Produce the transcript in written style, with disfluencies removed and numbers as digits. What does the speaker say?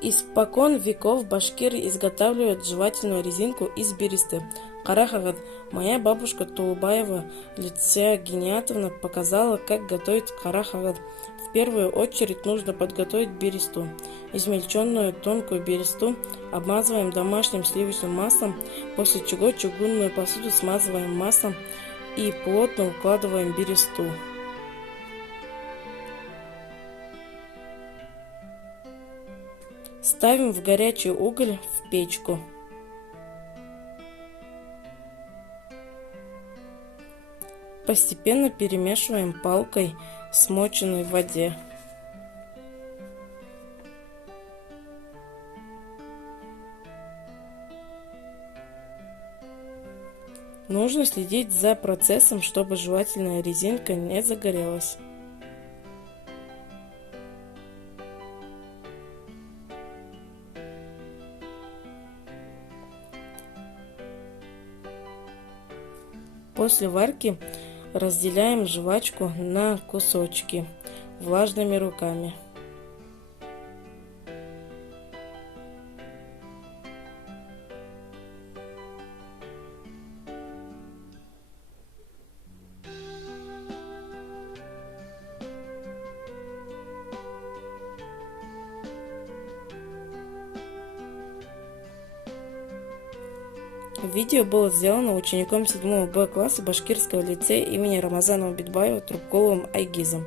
Испокон веков башкиры изготавливают жевательную резинку из бересты. Карахагад. Моя бабушка Тулубаева Люция Гениатовна показала, как готовить карахагад. В первую очередь нужно подготовить бересту. Измельченную тонкую бересту обмазываем домашним сливочным маслом, после чего чугунную посуду смазываем маслом и плотно укладываем бересту. Ставим в горячий уголь в печку. Постепенно перемешиваем палкой, смоченной в воде. Нужно следить за процессом, чтобы жевательная резинка не загорелась. После варки разделяем жвачку на кусочки влажными руками. Видео было сделано учеником 7 Б класса Башкирского лицея имени Рамазана Убитбаева Трубковым Айгизом.